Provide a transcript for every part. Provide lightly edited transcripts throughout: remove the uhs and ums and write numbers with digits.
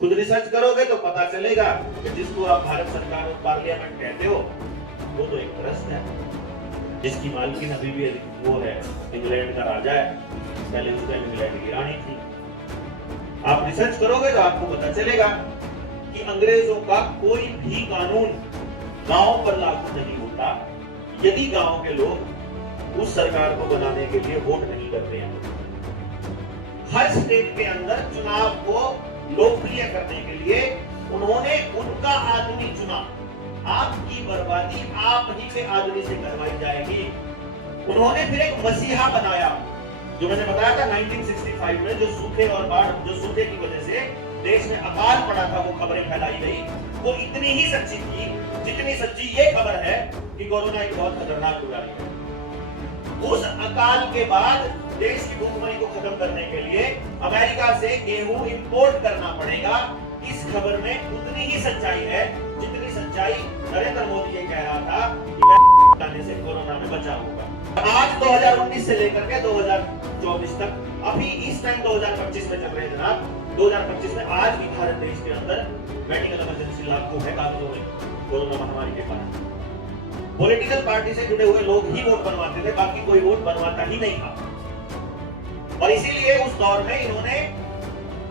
खुद रिसर्च करोगे तो पता चलेगा कि जिसको आप भारत सरकार और पार्लियामेंट कहते हो वो तो एक ट्रस्ट है, जिसकी मालकिन अभी भी वो है, इंग्लैंड का राजा है, पहले उस टाइम इंग्लैंड की रानी थी। आप रिसर्च करोगे तो आपको पता चलेगा कि अंग्रेजों का कोई भी कानून गांव पर लागू नहीं होता यदि गांव के लोग उस सरकार को बनाने के लिए वोट नहीं करते हैं। हर स्टेट के अंदर चुनाव को लोकप्रिय करने के लिए उन्होंने उनका आदमी चुना। आपकी बर्बादी आप ही के आदमी से करवाई जाएगी। उन्होंने फिर एक मसीहा बनाया, जो मैंने बताया था 1965 में जो सूखे और बाढ़, जो सूखे की वजह से देश में अकाल पड़ा था, वो खबरें फैलाई गई, वो इतनी ही सच्ची थी जितनी सच्ची ये खबर है कि कोरोना एक बहुत खतरनाक बीमारी है। उस अकाल के बाद देश की भूखमरी को खत्म करने के लिए अमेरिका से गेहूं इंपोर्ट करना पड़ेगा। इस खबर में उतनी ही सच्चाई है जितनी सच्चाई नरेंद्र मोदी ये कह रहा था कि मैं से कोरोना में बचा होगा। आज 2019 से लेकर के 2024 तक, अभी इस टाइम 2025 में चल रहे हैं जनाब, 2025 में आज भी भारत देश के अंदर मेडिकल इमरजेंसी लागू है कागजों में कोरोना महामारी के कारण। पॉलिटिकल पार्टी से जुड़े हुए लोग ही वोट बनवाते थे, बाकी कोई वोट बनवाता ही नहीं था। और इसीलिए उस दौर में इन्होंने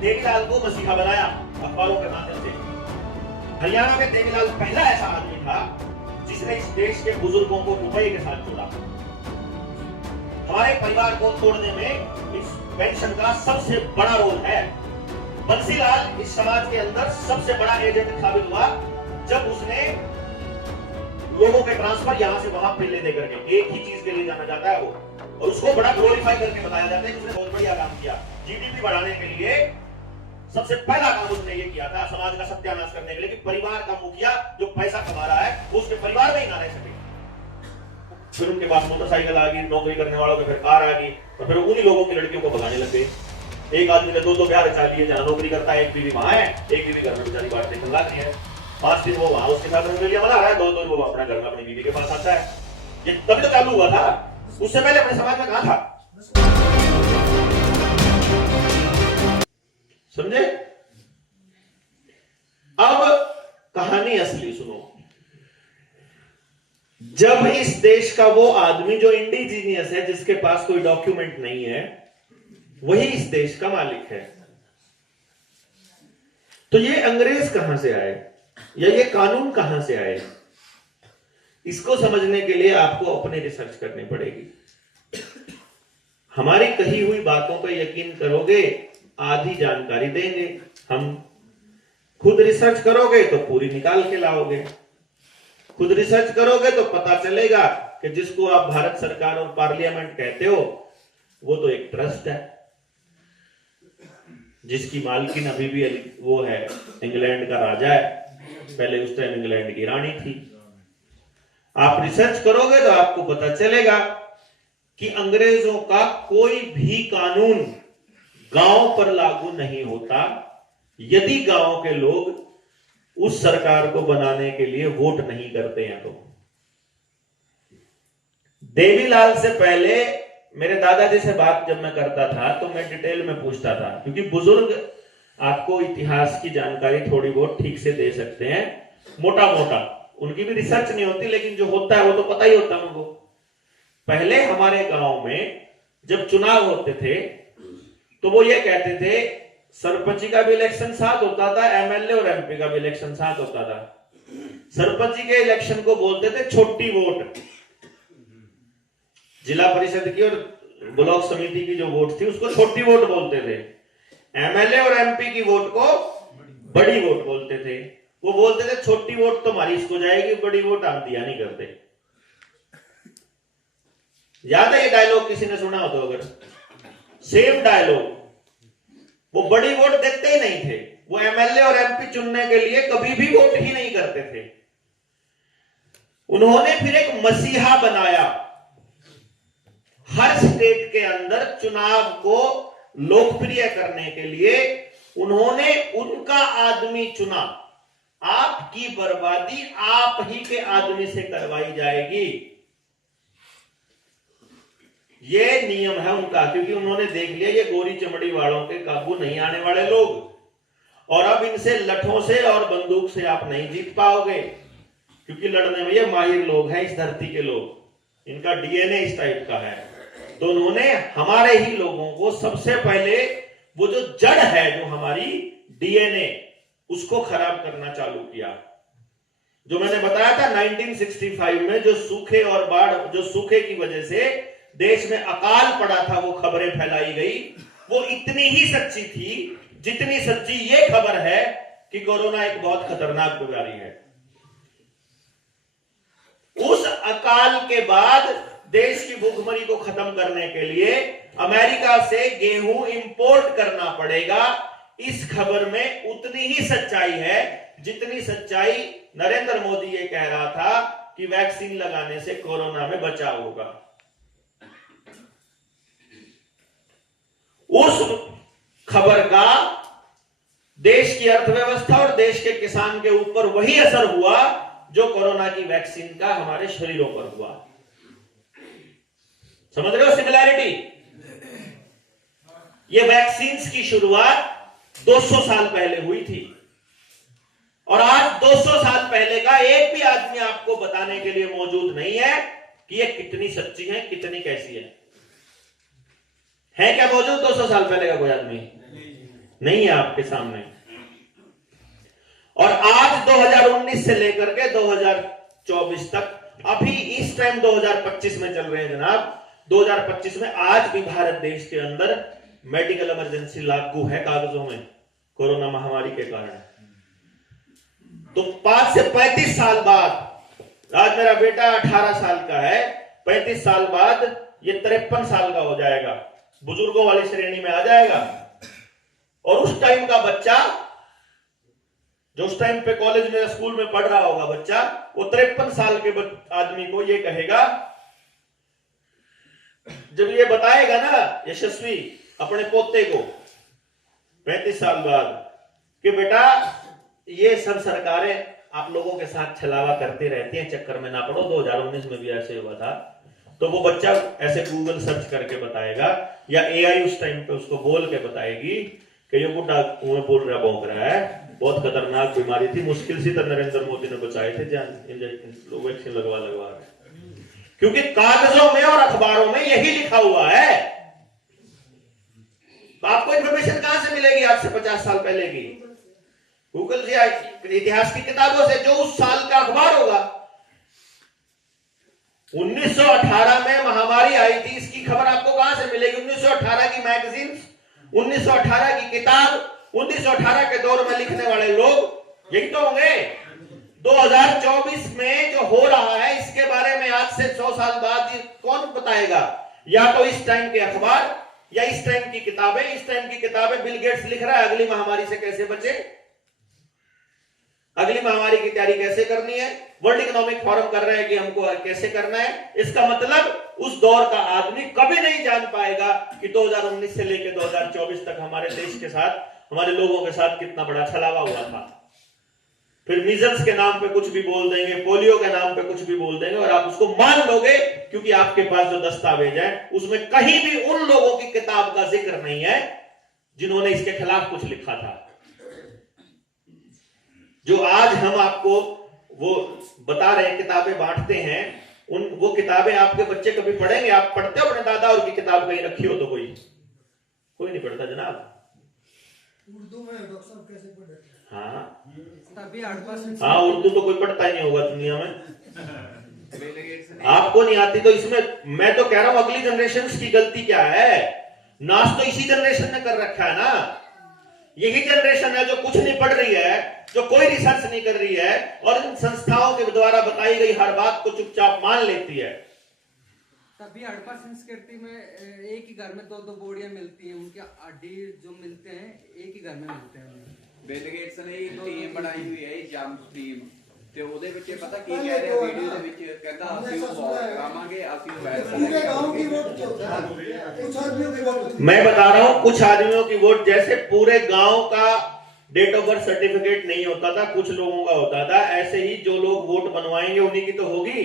देवीलाल को मसीहा बनाया अखबारों के माध्यम से। हरियाणा में देवीलाल पहला ऐसा आदमी था जिसने इस देश के बुजुर्गों को रुपए के साथ जोड़ा। हमारे परिवार को तोड़ने में इस पेंशन का सबसे बड़ा रोल है। बंसीलाल इस समाज के अंदर सबसे बड़ा एजेंट साबित हुआ जब उसने लोगों के ट्रांसफर यहां से वहां पे ले देकर के, एक ही चीज के लिए जाना जाता है वो, और उसको बड़ा ग्लोरीफाई करके बताया जाता है कि उसने बहुत बढ़िया काम किया। जीडीपी बढ़ाने के लिए सबसे पहला काम उसने ये किया था समाज का सत्यानाश करने के लिए कि परिवार का मुखिया जो पैसा कमा रहा है वो उसके परिवार में ही ना रह सके। फिर उनके पास मोटरसाइकिल आ गई, नौकरी करने वालों के फिर कार आ गई, और फिर उन्हीं लोगों की लड़कियों को भगाने लग गए। एक आदमी ने दो ब्याह रचा लिए, जहां नौकरी करता है, एक बीवी वहां है, एक बीवी घर में बेचारी बात देखने लग रही है। 5 दिन वो वहां उसके साथ रंगलिया मना रहा है, 2 दिन वो अपना घर में अपनी बीवी के पास आता है। ये तभी तो चालू हुआ था, उससे पहले अपने समाज में कहां था? समझे? अब कहानी असली सुनो। जब इस देश का वो आदमी जो इंडिजीनियस है, जिसके पास कोई डॉक्यूमेंट नहीं है, वही इस देश का मालिक है, तो ये अंग्रेज कहां से आए या ये कानून कहां से आए? इसको समझने के लिए आपको अपनी रिसर्च करनी पड़ेगी। हमारी कही हुई बातों पर यकीन करोगे, आधी जानकारी देंगे हम। खुद रिसर्च करोगे तो पूरी निकाल के लाओगे। खुद रिसर्च करोगे तो पता चलेगा कि जिसको आप भारत सरकार और पार्लियामेंट कहते हो वो तो एक ट्रस्ट है, जिसकी मालकिन अभी भी वो है, इंग्लैंड का राजा है, पहले उस टाइम इंग्लैंड की रानी थी। आप रिसर्च करोगे तो आपको पता चलेगा कि अंग्रेजों का कोई भी कानून गांव पर लागू नहीं होता यदि गांव के लोग उस सरकार को बनाने के लिए वोट नहीं करते हैं। तो देवीलाल से पहले मेरे दादाजी से बात जब मैं करता था तो मैं डिटेल में पूछता था, क्योंकि बुजुर्ग आपको इतिहास की जानकारी थोड़ी बहुत ठीक से दे सकते हैं, मोटा मोटा। उनकी भी रिसर्च नहीं होती, लेकिन जो होता है वो तो पता ही होता है उनको। पहले हमारे गांव में जब चुनाव होते थे तो वो ये कहते थे, सरपंच का भी इलेक्शन साथ होता था, एमएलए और एमपी का भी इलेक्शन साथ होता था। सरपंच के इलेक्शन को बोलते थे छोटी वोट, जिला परिषद की और ब्लॉक समिति की जो वोट थी उसको छोटी वोट बोलते थे। एमएलए और एमपी की वोट को बड़ी वोट बोलते थे। वो बोलते थे छोटी वोट तो हमारी इसको जाएगी, बड़ी वोट हम दिया नहीं करते। याद है ये डायलॉग? किसी ने सुना हो तो अगर, सेम डायलॉग। वो बड़ी वोट देते ही नहीं थे, वो एमएलए और एमपी चुनने के लिए कभी भी वोट ही नहीं करते थे। उन्होंने फिर एक मसीहा बनाया। हर स्टेट के अंदर चुनाव को लोकप्रिय करने के लिए उन्होंने उनका आदमी चुना। आपकी बर्बादी आप ही के आदमी से करवाई जाएगी, ये नियम है उनका, क्योंकि उन्होंने देख लिया ये गोरी चमड़ी वालों के काबू नहीं आने वाले लोग। और अब इनसे लठों से और बंदूक से आप नहीं जीत पाओगे, क्योंकि लड़ने में ये माहिर लोग हैं, इस धरती के लोग, इनका डीएनए इस टाइप का है। तो उन्होंने हमारे ही लोगों को सबसे पहले वो जो जड़ है, जो हमारी डीएनए, उसको खराब करना चालू किया। जो मैंने बताया था 1965 में जो सूखे और बाढ़, जो सूखे की वजह से देश में अकाल पड़ा था, वो खबरें फैलाई गई, वो इतनी ही सच्ची थी जितनी सच्ची ये खबर है कि कोरोना एक बहुत खतरनाक बीमारी है। उस अकाल के बाद देश की भूखमरी को खत्म करने के लिए अमेरिका से गेहूं इंपोर्ट करना पड़ेगा। इस खबर में उतनी ही सच्चाई है जितनी सच्चाई नरेंद्र मोदी ये कह रहा था कि वैक्सीन लगाने से कोरोना में बचाव होगा। उस खबर का देश की अर्थव्यवस्था और देश के किसान के ऊपर वही असर हुआ जो कोरोना की वैक्सीन का हमारे शरीरों पर हुआ। समझ रहे हो सिमिलैरिटी? ये वैक्सीन्स की शुरुआत 200 साल पहले हुई थी, और आज 200 साल पहले का एक भी आदमी आपको बताने के लिए मौजूद नहीं है कि ये कितनी सच्ची है, कितनी कैसी है क्या मौजूद 200 साल पहले का कोई आदमी? नहीं है आपके सामने। और आज 2019 से लेकर के 2024 तक, अभी इस टाइम 2025 में चल रहे हैं जनाब, 2025 में आज भी भारत देश के अंदर मेडिकल इमरजेंसी लागू है कागजों में, कोरोना महामारी के कारण। तो 5 से 35 साल बाद, आज मेरा बेटा 18 साल का है, 35 साल बाद ये 53 साल का हो जाएगा, बुजुर्गों वाली श्रेणी में आ जाएगा। और उस टाइम का बच्चा, जो उस टाइम पे कॉलेज में स्कूल में पढ़ रहा होगा बच्चा, वो 53 साल के आदमी को ये कहेगा, जब ये बताएगा ना यशस्वी अपने पोते को 35 साल बाद कि बेटा ये सब सरकारें आप लोगों के साथ छलावा करती रहती हैं, चक्कर में ना पड़ो, 2019 में भी ऐसे हुआ था। तो वो बच्चा ऐसे गूगल सर्च करके बताएगा, या एआई उस टाइम पे उसको बोल के बताएगी कि ये बुढ़ा कुएं बोल रहा, भौंक रहा है, बहुत खतरनाक बीमारी थी, मुश्किल से तो नरेंद्र मोदी ने बचाए थे, लोग वैक्सीन लगवा रहे। क्योंकि कागजों में और अखबारों में यही लिखा हुआ है। तो आपको इंफॉर्मेशन कहां से मिलेगी आज से 50 साल पहले की? गूगल से, इतिहास की किताबों से, जो उस साल का अखबार होगा। 1918 में महामारी आई थी, इसकी खबर आपको कहां से मिलेगी? 1918 की मैगजीन, 1918 की किताब, 1918 के दौर में लिखने वाले लोग यही तो होंगे। 2024 में जो हो रहा है इसके बारे में आज से 100 साल बाद कौन बताएगा? या तो इस टाइम के अखबार, या इस टाइम की किताबें। इस टाइम की किताबें बिल गेट्स लिख रहा है अगली महामारी से कैसे बचे, अगली महामारी की तैयारी कैसे करनी है, वर्ल्ड इकोनॉमिक फोरम कर रहे हैं कि हमको कैसे करना है। इसका मतलब उस दौर का आदमी कभी नहीं जान पाएगा कि 2019 से लेकर 2024 तक हमारे देश के साथ, हमारे लोगों के साथ कितना बड़ा छलावा हुआ था। फिर मीजल्स के नाम पे कुछ भी बोल देंगे, पोलियो के नाम पे कुछ भी बोल देंगे, और आप उसको मान लोगे क्योंकि आपके पास जो दस्तावेज है उसमें कहीं भी उन लोगों की किताब का जिक्र नहीं है जिन्होंने इसके खिलाफ कुछ लिखा था। जो आज हम आपको वो बता रहे किताबें बांटते हैं, वो किताबें आपके बच्चे कभी पढ़ेंगे? आप पढ़ते हो अपने दादा और की किताब कहीं रखी हो तो? कोई नहीं पढ़ता जनाब। उर्दू में डॉक्टर साहब कैसे पढ़े? हाँ, उर्दू तो कोई पढ़ता ही नहीं होगा दुनिया में। आपको नहीं आती तो इसमें मैं तो कह रहा हूं अगली जनरेशन की गलती क्या है? नाश तो इसी जनरेशन ने कर रखा है ना। यही जनरेशन है जो कुछ नहीं पढ़ रही है, जो कोई रिसर्च नहीं कर रही है, और इन संस्थाओं के द्वारा बताई गई हर बात को चुपचाप मान लेती है। तभी हड़प्पा संस्कृति में एक ही घर में 2-2 बोड़ियां मिलती हैं, उनके हड्डी जो मिलते हैं एक ही घर में मिलते हैं। बिल गेट्स ने एक टीम बनाई हुई है, जंप टीम, ਤੇ ਉਹਦੇ ਵਿੱਚ ਪਤਾ ਕੀ ਕਹਿ ਰਿਹਾ ਵੀਡੀਓ ਦੇ ਵਿੱਚ, ਕਹਿੰਦਾ ਅਸੀਂ ਉਹ ਵੋਟ ਕਰਾਵਾਂਗੇ, ਅਸੀਂ ਉਹ वैसा पूरे गांव की वोट होता है, कुछ आदमियों की वोट। मैं बता रहा हूं कुछ आदमियों की वोट, जैसे पूरे गांव का डेट ऑफ बर्थ सर्टिफिकेट नहीं होता था, कुछ लोगों का होता था, ऐसे ही जो लोग वोट बनवाएंगे उन्हीं की तो होगी।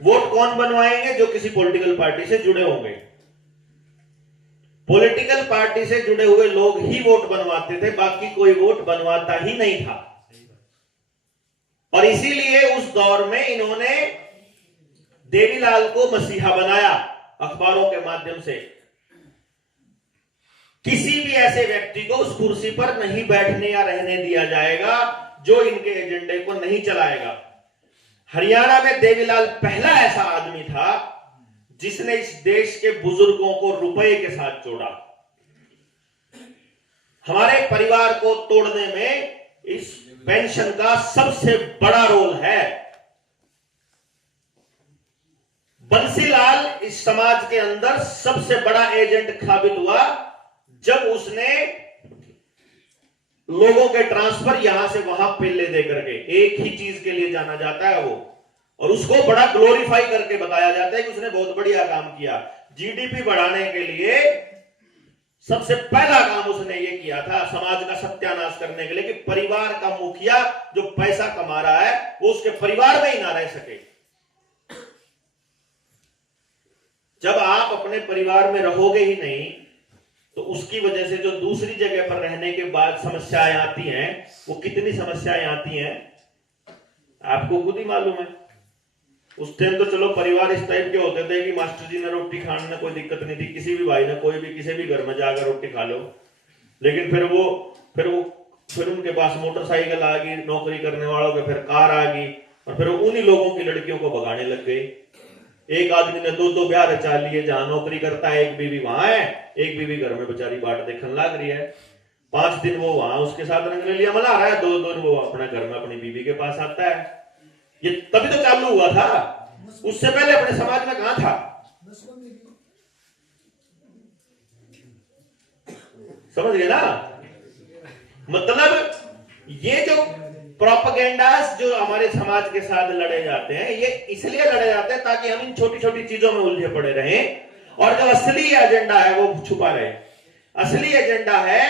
वोट कौन बनवाएंगे? जो किसी पॉलिटिकल पार्टी से जुड़े होंगे। पॉलिटिकल पार्टी से जुड़े हुए लोग ही वोट बनवाते थे, बाकी कोई वोट बनवाता ही नहीं था। और इसीलिए उस दौर में इन्होंने देवीलाल को मसीहा बनाया अखबारों के माध्यम से। किसी भी ऐसे व्यक्ति को उस कुर्सी पर नहीं बैठने या रहने दिया जाएगा जो इनके एजेंडे को नहीं चलाएगा। हरियाणा में देवीलाल पहला ऐसा आदमी था जिसने इस देश के बुजुर्गों को रुपए के साथ जोड़ा। हमारे परिवार को तोड़ने में इस पेंशन का सबसे बड़ा रोल है। बंसीलाल इस समाज के अंदर सबसे बड़ा एजेंट साबित हुआ जब उसने लोगों के ट्रांसफर यहां से वहां पेले दे करके, एक ही चीज के लिए जाना जाता है वो, और उसको बड़ा ग्लोरीफाई करके बताया जाता है कि उसने बहुत बढ़िया काम किया। जीडीपी बढ़ाने के लिए सबसे पहला काम उसने ये किया था समाज का सत्यानाश करने के लिए कि परिवार का मुखिया जो पैसा कमा रहा है वो उसके परिवार में ही ना रह सके। जब आप अपने परिवार में रहोगे ही नहीं तो उसकी वजह से जो दूसरी जगह पर रहने के बाद समस्याएं आती हैं, वो कितनी समस्याएं आती हैं आपको खुद ही मालूम है। उस टाइम तो चलो परिवार इस टाइप के होते थे कि मास्टर जी ने रोटी खाने में कोई दिक्कत नहीं थी, किसी भी भाई ने कोई भी किसी भी घर में जाकर रोटी खा लो। लेकिन फिर उनके पास मोटरसाइकिल आ गई, नौकरी करने वालों के फिर कार आ गई, और फिर उन्हीं लोगों की लड़कियों को भगाने लग गए। एक आदमी ने दो ब्याह रचा लिए, जहां नौकरी करता है एक बीवी वहां है, एक बीवी घर में बेचारी बाट देखने लग रही है। 5 दिन वो वहां उसके साथ रंगरेलिया मना रहा है, 2 दिन वो अपने घर में अपनी बीवी के पास आता है। ये तभी तो चालू हुआ था, उससे पहले अपने समाज में कहां था? समझ गए ना? मतलब ये जो प्रोपेगेंडास जो हमारे समाज के साथ लड़े जाते हैं, ये इसलिए लड़े जाते हैं ताकि हम इन छोटी छोटी चीजों में उलझे पड़े रहें और जो असली एजेंडा है वो छुपा रहे। असली एजेंडा है